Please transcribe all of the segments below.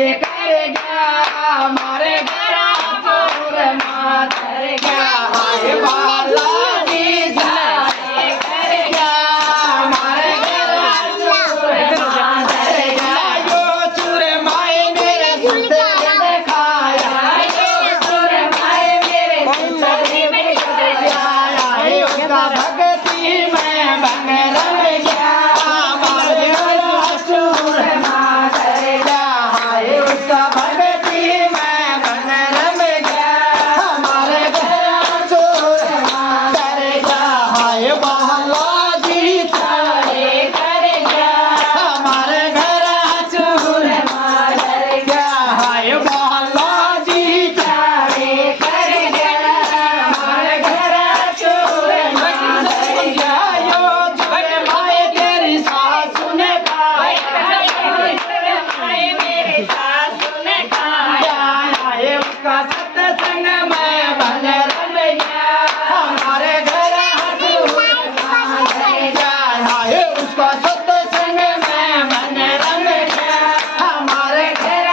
कर गया हमारे घर चोर मार गया हाय बालाजी जाए कर गया हमारे घर चोर मार गया यो चोर माए मेरे सुनते दिखाया यो चोर माए मेरे सुनते दिखाया उसका भक्ति में बंग रम गया हमारे घर चोर मार गया हाय उसका भक्ति में बंग रम गया हमारे घर चोर मार गया हाय बालाजी जाए कर गया हमारे घर चोर मार गया हाय बालाजी जाए कर गया हमारे घर चोर मार गया यो चोर माए तेरी सासू ने खाया मेरी सासू ने खाया हाय उसका सत्संग में बन रम गया हमारे घर चोर मार गया हाय उसका सत्संग में बन रम गया हमारे घर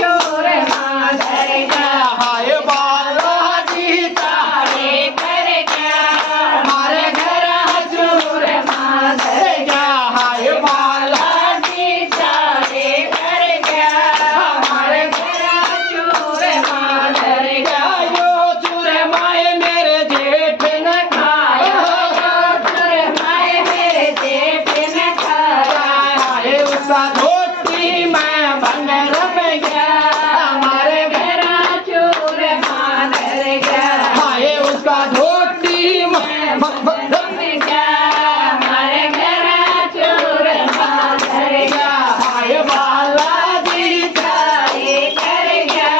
चोर मार गया हाय बालाजी जाए कर गया हमारे घर चोर मार गया हाय बालाजी जाए कर गया हमारे घर चोर मार गया यो चोर माए मेरे जेठ ने खाया यो चोर माए मेरे जेठ ने खाया हाय उसका धोती में बंग रम गया हमारे घर चोर मार गया हाय उसका धोती में बंग रम गया हमारे घर चोर मार गया हाय बालाजी जाए कर गया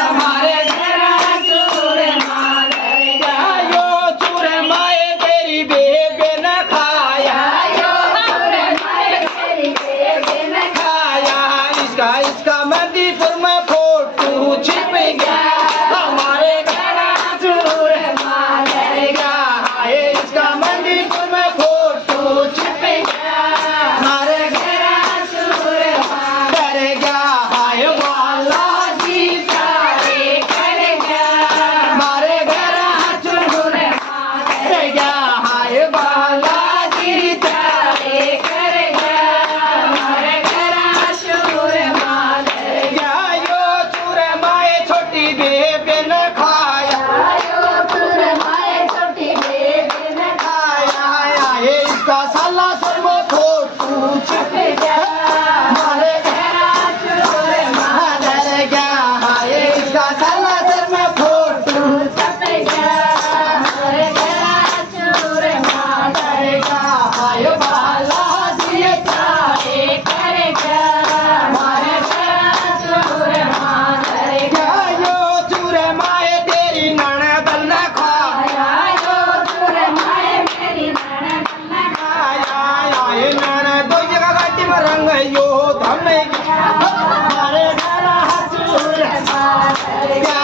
हमारे घर चोर मार गया यो चोर माए तेरी बेबे न खाया यो चोर माए तेरी बेबे न खाया इसका मदीपुर में फोटो छिप गया हमारे घर चोर मार गया हाय इसका मदीपुर में फोटो छिप गया हमारे घर चोर मार गया हाय बालाजी जाए कर गया हमारे घर चोर मार गया हाय बालाजी जाए कर गया हमारे घर चोर मार गया यो चोर माए छोटी बेबे न खाया यो चोर माए छोटी बेबे न खाया हाय इसका साला सर्व फोटो छिप गया हमारे घर चोर मार गया हाय इसका साला सर्व फोटो छिप गया हमारे घर चोर मार गया हाय बालाजी जाए कर गया हमारे घर चोर मार गया यो चोर माए तेरी ननद न खाया यो चोर माए मेरी ननद न खाया हाय ननद दो जगह गाड़ी में रंग यो धम गया हमारे घर चोर मार गया